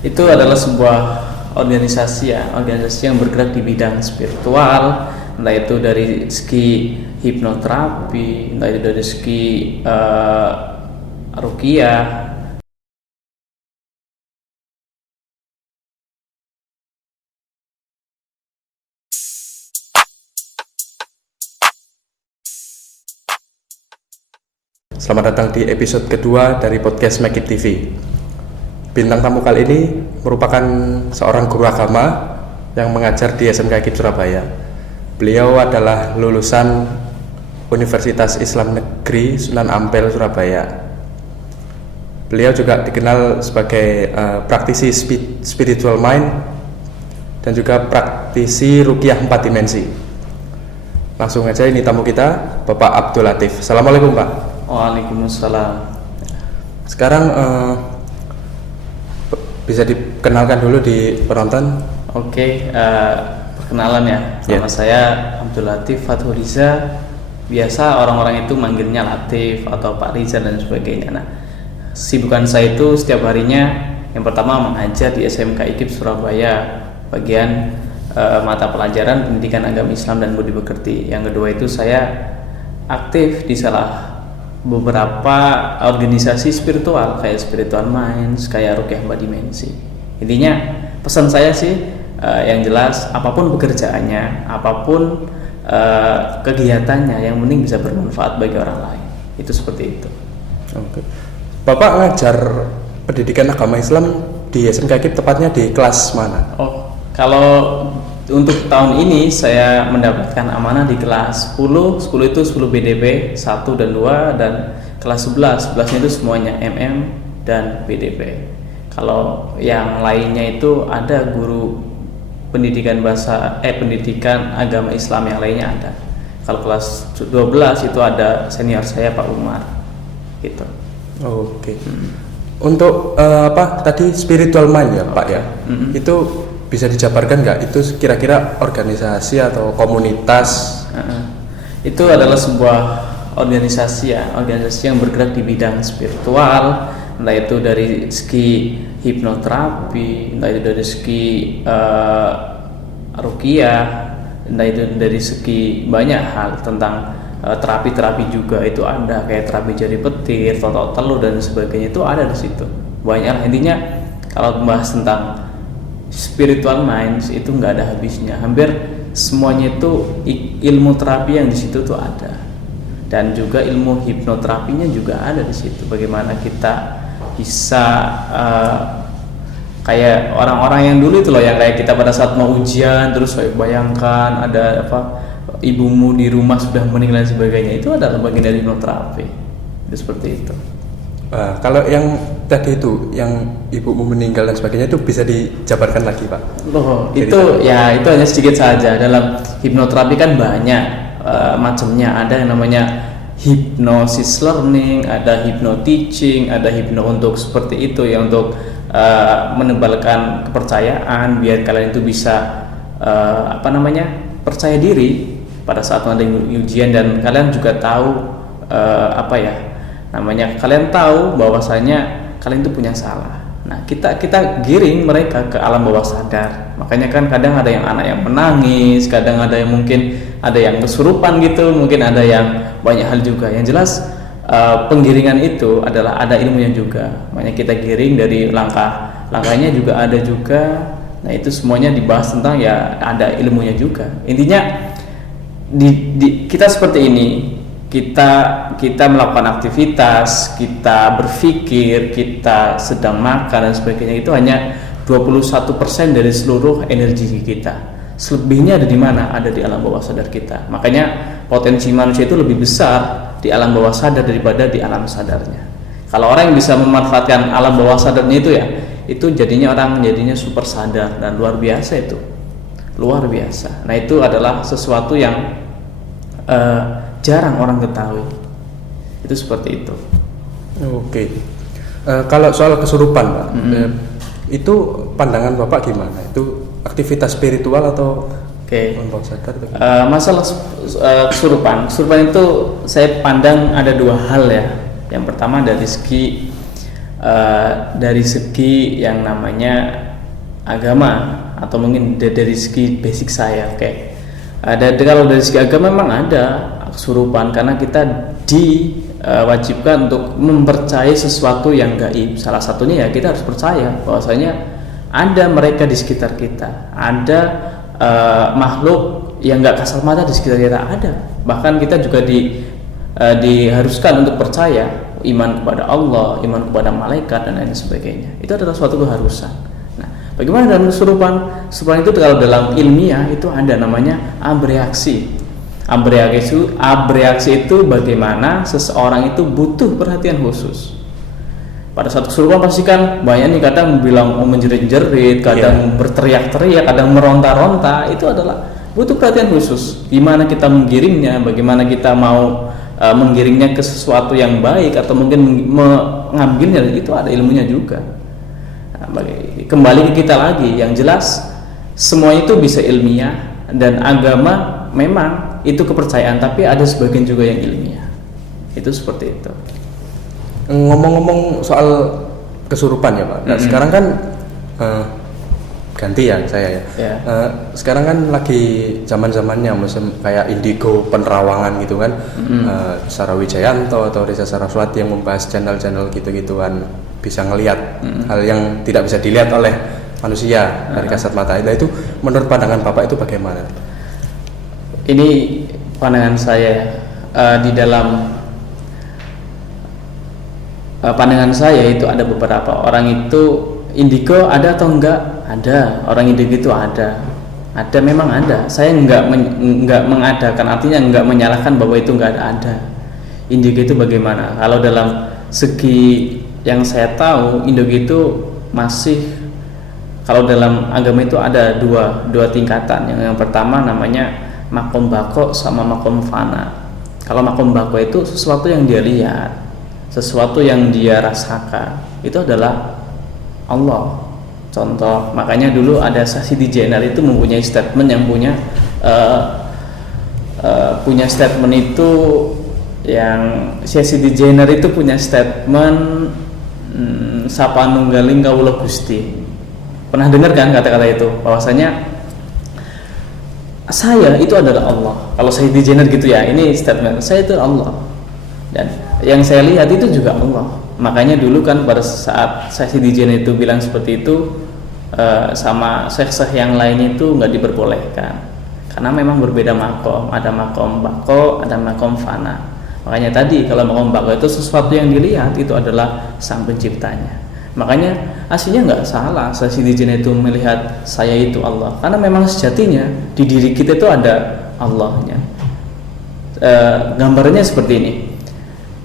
Itu adalah sebuah organisasi yang bergerak di bidang spiritual, entah itu dari segi hipnoterapi, entah itu dari segi ruqyah. Selamat datang di episode kedua dari podcast Make It TV. Bintang tamu kali ini merupakan seorang guru agama yang mengajar di SMK IKIP Surabaya. Beliau adalah lulusan Universitas Islam Negeri Sunan Ampel, Surabaya. Beliau juga dikenal sebagai praktisi spiritual mind dan juga praktisi ruqyah 4 dimensi. Langsung aja, ini tamu kita, Bapak Abdul Latif. Assalamualaikum, Pak. Waalaikumsalam. Sekarang bisa dikenalkan dulu di penonton. Oke, perkenalan ya. Nama saya Abdul Latif Fathul Riza. Biasa orang-orang itu manggilnya Latif atau Pak Riza dan sebagainya. Nah, sibukan saya itu setiap harinya yang pertama mengajar di SMK IKIP Surabaya, bagian mata pelajaran pendidikan agama Islam dan budi pekerti. Yang kedua itu saya aktif di salah beberapa organisasi spiritual kayak Spiritual Minds, kayak Ruqyah 4 Dimensi. Intinya pesan saya sih yang jelas, apapun pekerjaannya, apapun kegiatannya, yang penting bisa bermanfaat bagi orang lain. Itu seperti itu. Oke. Bapak ngajar pendidikan agama Islam di SMK IKIP, tepatnya di kelas mana? Oh, kalau untuk tahun ini saya mendapatkan amanah di kelas 10 itu 10 BDP 1 dan 2, dan kelas 11 itu semuanya MM dan BDP. Kalau yang lainnya itu ada guru pendidikan pendidikan agama Islam yang lainnya ada. Kalau kelas 12 itu ada senior saya Pak Umar gitu. Oke. Untuk tadi spiritual mind ya, Pak ya? Itu bisa dijabarkan nggak, itu kira-kira organisasi atau komunitas? Itu adalah sebuah organisasi yang bergerak di bidang spiritual, entah itu dari segi hipnoterapi, entah itu dari segi ruqyah, entah itu dari segi banyak hal tentang terapi-terapi juga itu ada, kayak terapi jari petir, totok telur dan sebagainya, itu ada di situ. Banyak, intinya kalau membahas tentang Spiritual Minds itu nggak ada habisnya. Hampir semuanya itu ilmu terapi yang di situ tuh ada, dan juga ilmu hipnoterapinya juga ada di situ. Bagaimana kita bisa kayak orang-orang yang dulu itu loh, yang kayak kita pada saat mau ujian terus bayangkan ada ibumu di rumah sudah meninggal dan sebagainya, itu adalah bagian dari hipnoterapi. Itu seperti itu. Kalau yang tadi itu, yang ibumu meninggal dan sebagainya, itu bisa dijabarkan lagi, Pak? Loh, itu hanya sedikit saja. Dalam hipnoterapi kan banyak macamnya. Ada yang namanya hypnosis learning, ada hypno-teaching, ada hypno untuk seperti itu, yang untuk menebalkan kepercayaan biar kalian itu bisa percaya diri pada saat ada ujian, dan kalian juga tahu kalian tahu bahwasanya kalian itu punya salah. Nah, kita giring mereka ke alam bawah sadar. Makanya kan kadang ada yang anak yang menangis, kadang ada yang mungkin ada yang kesurupan gitu, mungkin ada yang banyak hal juga. Yang jelas penggiringan itu adalah ada ilmunya juga. Makanya kita giring dari langkahnya juga ada juga. Nah, itu semuanya dibahas tentang ya ada ilmunya juga. Intinya kita seperti ini. Kita melakukan aktivitas, kita berpikir, kita sedang makan dan sebagainya, itu hanya 21% dari seluruh energi kita. Selebihnya ada di mana? Ada di alam bawah sadar kita. Makanya potensi manusia itu lebih besar di alam bawah sadar daripada di alam sadarnya. Kalau orang yang bisa memanfaatkan alam bawah sadarnya itu jadinya super sadar dan luar biasa itu. Luar biasa. Nah, itu adalah sesuatu yang jarang orang ketahui. Itu seperti itu. Oke. Kalau soal kesurupan, Pak, itu pandangan Bapak gimana? Itu aktivitas spiritual atau bawah sadar? Masalah kesurupan itu saya pandang ada dua hal ya. Yang pertama dari segi dari segi yang namanya agama, atau mungkin dari segi basic saya. Kalau dari segi agama memang ada kesurupan, karena kita diwajibkan untuk mempercayai sesuatu yang gaib. Salah satunya ya kita harus percaya bahwasanya ada mereka di sekitar kita, ada makhluk yang nggak kasat mata di sekitar kita, ada. Bahkan kita juga diharuskan untuk percaya, iman kepada Allah, iman kepada malaikat dan lain sebagainya. Itu adalah suatu keharusan. Nah, bagaimana dalam kesurupan? Kesurupan itu kalau dalam ilmiah itu ada namanya abreaksi. Abreaksi itu bagaimana seseorang itu butuh perhatian khusus. Pada saat kesurupan pasti kan banyak nih, kadang bilang menjerit-jerit, kadang berteriak-teriak, kadang meronta-ronta. Itu adalah butuh perhatian khusus. Gimana kita menggiringnya, bagaimana kita mau menggiringnya ke sesuatu yang baik, atau mungkin mengambilnya, itu ada ilmunya juga. Nah, kembali ke kita lagi, yang jelas semua itu bisa ilmiah, dan agama memang itu kepercayaan, tapi ada sebagian juga yang ilmiah. Itu seperti itu. Ngomong-ngomong soal kesurupan ya Pak. Nah, sekarang kan ganti ya saya ya. Sekarang kan lagi zaman-zamannya musim kayak indigo penerawangan gitu kan. Sarah Wijayanto atau Reza Saraswati yang membahas channel-channel gitu-gituan, bisa ngelihat hal yang tidak bisa dilihat oleh manusia dari kasat mata. Itu menurut pandangan Bapak itu bagaimana? Ini pandangan saya. Di dalam pandangan saya itu ada beberapa orang itu indigo ada atau enggak? Ada. Orang indigo itu ada, memang ada. Saya enggak mengadakan, artinya enggak menyalahkan bahwa itu enggak ada. Indigo itu bagaimana? Kalau dalam segi yang saya tahu, indigo itu masih, kalau dalam agama itu ada dua tingkatan. Yang pertama namanya makom bako sama makom fana. Kalau makom bako itu sesuatu yang dia lihat, sesuatu yang dia rasakan, itu adalah Allah. Contoh, makanya dulu ada Siti Jenar itu mempunyai statement yang punya statement itu, yang Siti Jenar itu punya statement sapa nunggaling kawula Gusti. Pernah dengar kan kata-kata itu, bahwasanya saya itu adalah Allah. Kalau Siti Jenar gitu ya, ini statement saya itu Allah, dan yang saya lihat itu juga Allah. Makanya dulu kan pada saat Siti Jenar itu bilang seperti itu, sama syekh-syekh yang lain itu nggak diperbolehkan, karena memang berbeda makom. Ada makom bako, ada makom fana. Makanya tadi kalau makom bako itu sesuatu yang dilihat, itu adalah sang penciptanya. Makanya aslinya nggak salah Siti Jenar itu melihat saya itu Allah, karena memang sejatinya di diri kita itu ada Allahnya. Gambarnya seperti ini.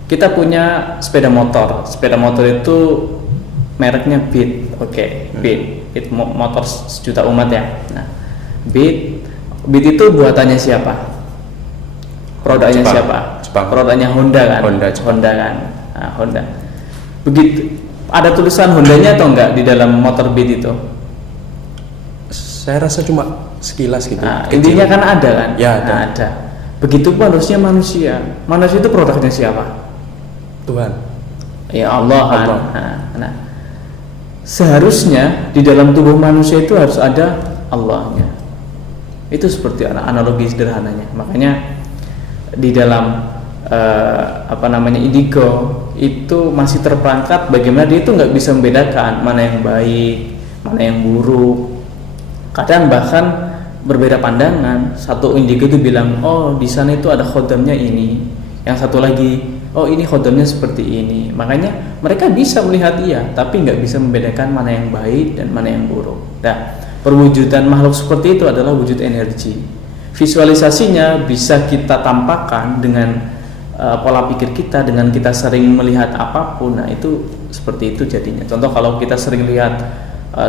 Kita punya sepeda motor itu mereknya Beat. Beat motor sejuta umat ya. Nah, Beat itu buatannya siapa? Produknya siapa? Jepang. Produknya Honda kan? Honda kan. Nah, Honda. Begitu ada tulisan Hondanya atau enggak di dalam motor Beat itu? Saya rasa cuma sekilas gitu. Nah, intinya kan ada kan? Ya, ada. Nah, ada. Begitupun harusnya manusia. Manusia itu produknya siapa? Tuhan. Ya Allah kan. Nah, seharusnya di dalam tubuh manusia itu harus ada Allahnya. Itu seperti analogi sederhananya. Makanya di dalam indigo itu masih terperangkap bagaimana dia itu nggak bisa membedakan mana yang baik, mana yang buruk. Kadang bahkan berbeda pandangan. Satu indigo itu bilang, oh di sana itu ada khodamnya ini. Yang satu lagi, oh ini khodamnya seperti ini. Makanya mereka bisa melihat tapi nggak bisa membedakan mana yang baik dan mana yang buruk. Nah, perwujudan makhluk seperti itu adalah wujud energi. Visualisasinya bisa kita tampakkan dengan pola pikir kita, dengan kita sering melihat apapun. Nah, itu seperti itu jadinya. Contoh, kalau kita sering lihat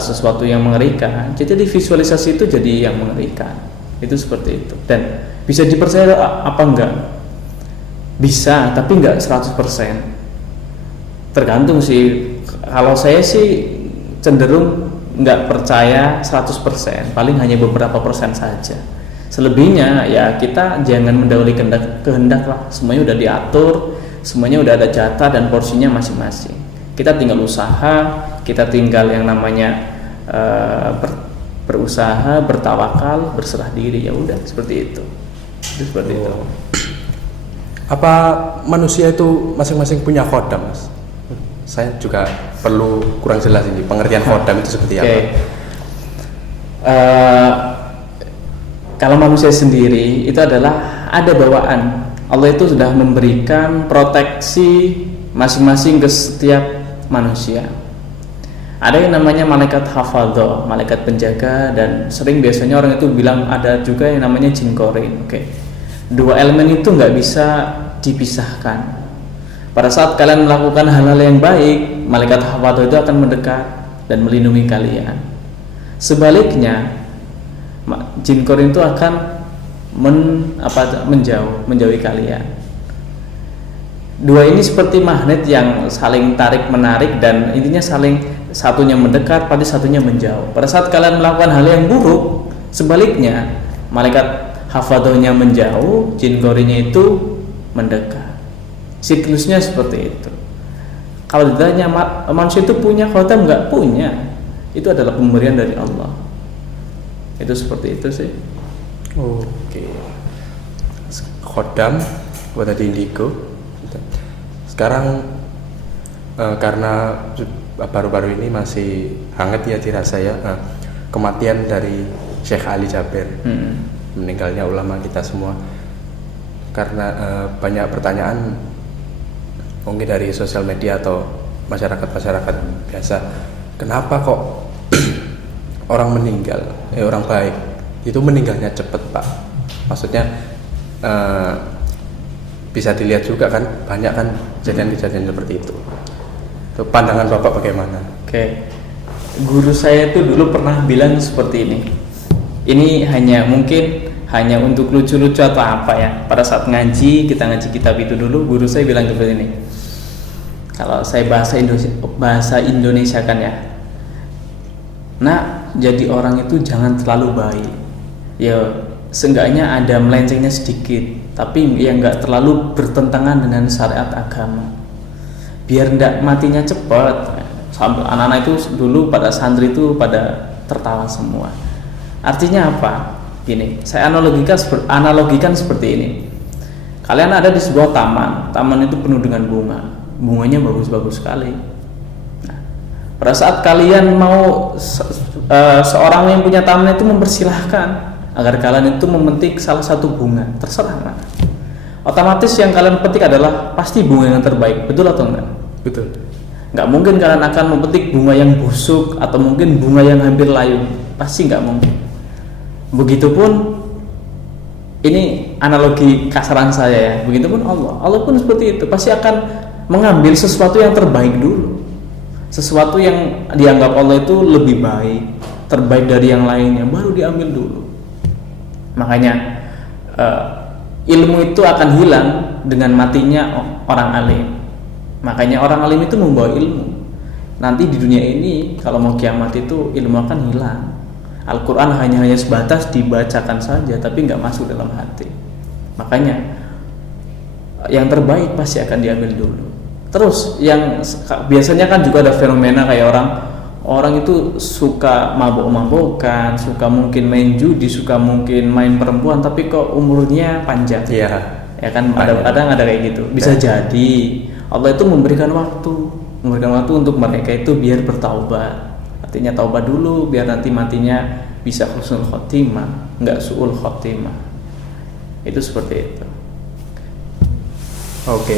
sesuatu yang mengerikan, jadi visualisasi itu jadi yang mengerikan. Itu seperti itu. Dan bisa dipercaya apa enggak? Bisa, tapi enggak 100%. Tergantung sih. Kalau saya sih cenderung enggak percaya 100%, paling hanya beberapa persen saja. Selebihnya ya kita jangan mendahului kehendak lah. Semuanya udah diatur, semuanya udah ada jatah dan porsinya masing-masing. Kita tinggal usaha, kita tinggal yang namanya berusaha, bertawakal, berserah diri, ya udah seperti itu. Itu seperti itu. Apa manusia itu masing-masing punya khodam, Mas? Saya juga perlu kurang jelas ini pengertian khodam itu seperti apa. Kalau manusia sendiri itu adalah ada bawaan. Allah itu sudah memberikan proteksi masing-masing ke setiap manusia. Ada yang namanya malaikat hafadhah, malaikat penjaga, dan sering biasanya orang itu bilang ada juga yang namanya jin korin. Dua elemen itu nggak bisa dipisahkan. Pada saat kalian melakukan hal-hal yang baik, malaikat hafadhah itu akan mendekat dan melindungi kalian. Sebaliknya, jin korin itu akan menjauhi kalian. Dua ini seperti magnet yang saling tarik menarik, dan intinya satunya mendekat, pada satunya menjauh. Pada saat kalian melakukan hal yang buruk, sebaliknya malaikat hafadhahnya menjauh, jin korinnya itu mendekat. Siklusnya seperti itu. Kalau ditanya manusia itu punya khodam, nggak punya. Itu adalah pemberian dari Allah. Itu seperti itu sih. Oke. Khodam buat tadi indigo. Sekarang karena baru-baru ini masih hangat ya dirasa ya, kematian dari Syekh Ali Jaber, meninggalnya ulama kita semua. Karena banyak pertanyaan mungkin dari sosial media atau masyarakat biasa, kenapa kok orang meninggal, orang baik itu meninggalnya cepat, Pak? Maksudnya bisa dilihat juga kan banyak kan kejadian-kejadian seperti itu. Pandangan Bapak bagaimana? Guru saya itu dulu pernah bilang seperti ini. Ini mungkin hanya untuk lucu-lucu atau apa ya. Pada saat kita ngaji kitab itu dulu, guru saya bilang seperti ini. Kalau saya bahasa Indonesia kan ya. Nah, jadi orang itu jangan terlalu baik. Ya, seenggaknya ada melencengnya sedikit, tapi yang nggak terlalu bertentangan dengan syariat agama. Biar ndak matinya cepat. Sampai anak-anak itu dulu pada santri itu pada tertawa semua. Artinya apa? Gini, saya analogikan seperti ini. Kalian ada di sebuah taman itu penuh dengan bunganya bagus-bagus sekali. Nah, pada saat kalian mau seorang yang punya taman itu mempersilahkan agar kalian itu memetik salah satu bunga, terserah mana. Otomatis yang kalian petik adalah pasti bunga yang terbaik, betul atau enggak? Betul. Nggak mungkin kalian akan memetik bunga yang busuk atau mungkin bunga yang hampir layu, pasti nggak mungkin. Begitupun, ini analogi kasaran saya ya. Begitupun Allah pun seperti itu, pasti akan mengambil sesuatu yang terbaik dulu, sesuatu yang dianggap Allah itu lebih baik, terbaik dari yang lainnya, baru diambil dulu. Makanya ilmu itu akan hilang dengan matinya orang alim. Makanya orang alim itu membawa ilmu. Nanti di dunia ini kalau mau kiamat itu ilmu akan hilang. Al-Quran hanya sebatas dibacakan saja, tapi nggak masuk dalam hati. Makanya yang terbaik pasti akan diambil dulu. Terus yang biasanya kan juga ada fenomena kayak orang itu suka mabok-mabokan, suka mungkin main judi, suka mungkin main perempuan, tapi kok umurnya panjang. Iya. Ya kan, kadang ada kayak gitu. Bisa jadi Allah itu memberikan waktu untuk mereka itu biar bertaubat. Artinya taubat dulu biar nanti matinya bisa husnul khotimah, enggak su'ul khotimah. Itu seperti itu. Oke.